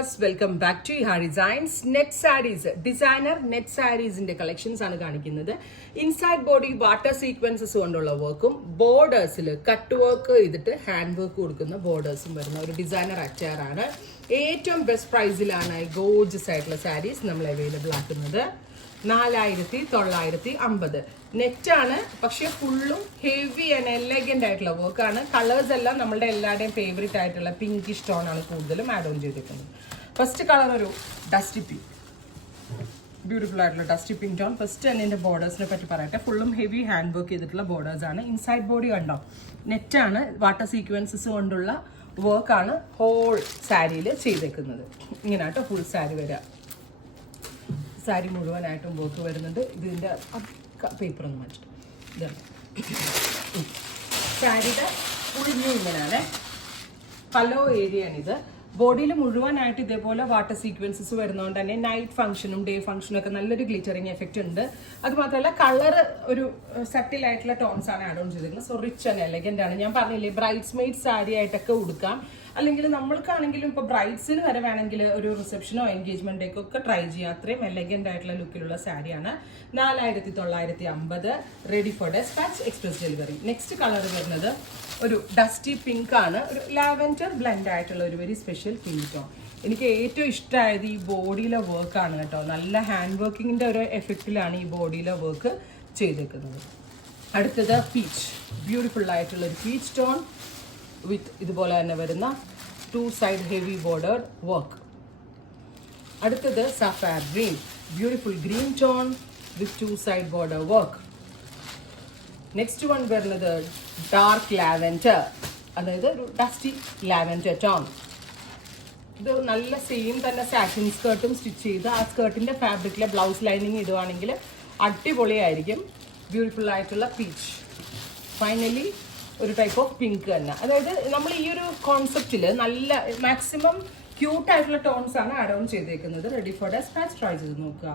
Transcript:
viewers, welcome back to Iha Designs. Net sarees, designer net sarees in the collections ആണ് കാണിക്കുന്നത്. Inside body water sequences കൊണ്ടുള്ള വർക്കും ബോർഡേഴ്സിൽ cut work ചെയ്തിട്ട് hand work കൊടുക്കുന്ന ബോർഡേഴ്സും വരുന്ന ഒരു ഡിസൈനർ അച്ചാറാണ്. ഏറ്റവും ബെസ്റ്റ് പ്രൈസിലാണ് ഗോർജസ് ആയിട്ടുള്ള സാരീസ് നമ്മൾ അവൈലബിൾ ആക്കുന്നത്. 4950 നെറ്റാണ്, പക്ഷെ ഫുള്ളും ഹെവി ആൻഡ് എലഗന്റ് ആയിട്ടുള്ള വർക്കാണ്. കളേഴ്സ് എല്ലാം നമ്മളുടെ എല്ലാവരുടെയും ഫേവറേറ്റ് ആയിട്ടുള്ള പിങ്കിഷ് ടോൺ ആണ് കൂടുതലും ആഡ് ഓൺ ചെയ്തിരിക്കുന്നത്. ഫസ്റ്റ് കളർ ഒരു ഡസ്റ്റി പിങ്ക്, ബ്യൂട്ടിഫുൾ ആയിട്ടുള്ള ഡസ്റ്റി പിങ്ക് ടോൺ. ഫസ്റ്റ് തന്നെ ഇതിന്റെ ബോർഡേഴ്സിനെ പറ്റി പറയട്ടെ. ഫുള്ളും ഹെവി ഹാൻഡ് വർക്ക് ചെയ്തിട്ടുള്ള ബോർഡേഴ്സ് ആണ്. ഇൻസൈഡ് ബോഡി കണ്ടോ, നെറ്റാണ്, വാട്ടർ സീക്വൻസസ് കൊണ്ടുള്ള വർക്കാണ് ഹോൾ സാരിയിൽ ചെയ്തേക്കുന്നത്. ഇങ്ങനെയാട്ടോ ഫുൾ സാരി വരിക. സാരി മുഴുവനായിട്ടും വർക്ക് വരുന്നുണ്ട്. ഇതിൻ്റെ പേപ്പർ ഒന്ന് മാറ്റിട്ട് ഇതാണ് സാരിയുടെ ഫുൾ വ്യൂ. ഇങ്ങനെയാണ് പലോ ഏരിയയാണിത്. ബോഡിയിൽ മുഴുവനായിട്ട് ഇതേപോലെ വാട്ടർ സീക്വൻസസ് വരുന്നതുകൊണ്ട് തന്നെ നൈറ്റ് ഫംഗ്ഷനും ഡേ ഫംഗ്ഷനും ഒക്കെ നല്ലൊരു ഗ്ലിറ്ററിങ് എഫക്റ്റ് ഉണ്ട്. അത് മാത്രമല്ല കളർ ഒരു സട്ടിൽ ആയിട്ടുള്ള ടോൺസ് ആണ് ആഡ് ഓൺ ചെയ്തിരിക്കുന്നത്. സോ റിച്ച് ആൻഡ് എലഗന്റ് ആണ്. ഞാൻ പറഞ്ഞില്ലേ, ബ്രൈഡ്സ് മെയ്ഡ് സാരി ആയിട്ടൊക്കെ ഉടുക്കാം, അല്ലെങ്കിൽ നമ്മൾക്കാണെങ്കിലും ഇപ്പോൾ ബ്രൈഡ്സിന് വരെ വേണമെങ്കിൽ ഒരു റിസപ്ഷനോ എൻഗേജ്മെന്റേക്കോ ഒക്കെ ട്രൈ ചെയ്യാം. അത്രയും എലഗന്റ് ആയിട്ടുള്ള ലുക്കിലുള്ള സാരിയാണ്. 4950, ready for despatch, express delivery. Next colour വരുന്നത് ഒരു ഡസ്റ്റി പിങ്ക് ആണ്. ഒരു ലാവൻഡർ ബ്ലെൻഡ് ആയിട്ടുള്ള ഒരു വെരി സ്പെഷ്യൽ പിങ്ക് ടോൺ. എനിക്ക് ഏറ്റവും ഇഷ്ടമായത് ഈ ബോഡിയിലെ വർക്കാണ് കേട്ടോ. നല്ല ഹാൻഡ് വർക്കിങ്ങിന്റെ ഒരു എഫക്റ്റിലാണ് ഈ ബോഡിയിലെ വർക്ക് ചെയ്തേക്കുന്നത്. അടുത്തത് പീച്ച്, ബ്യൂട്ടിഫുൾ ആയിട്ടുള്ള ഒരു പീച്ച് ടോൺ വിത്ത് ഇതുപോലെ തന്നെ വരുന്ന 2 സൈഡ് ഹെവി ബോർഡേർഡ് വർക്ക്. അടുത്തത് സഫാർ green, beautiful green tone with 2 side border work. Next one വരുന്നത് ഡാർക്ക് ലാവൻഡർ, അതായത് ഒരു ഡസ്റ്റി ലാവൻഡർ ടോൺ. ഇത് നല്ല സെയിം തന്നെ സാറ്റിൻ സ്കേർട്ടും സ്റ്റിച്ച് ചെയ്ത് ആ സ്കേർട്ടിന്റെ ഫാബ്രിക്കിലെ ബ്ലൗസ് ലൈനിങ് ഇടുവാണെങ്കിൽ അടിപൊളിയായിരിക്കും. ബ്യൂട്ടിഫുൾ ആയിട്ടുള്ള പീച്ച്. ഫൈനലി ഒരു ടൈപ്പ് ഓഫ് പിങ്ക് തന്നെ. അതായത് നമ്മൾ ഈ ഒരു കോൺസെപ്റ്റിൽ നല്ല മാക്സിമം ക്യൂട്ട് ആയിട്ടുള്ള ടോൺസ് ആണ് ആഡ് ഓൺ ചെയ്തേക്കുന്നത്. റെഡി ഫോർ ഡെസ്പാച്ച്, ട്രൈ ചെയ്ത് നോക്കുക.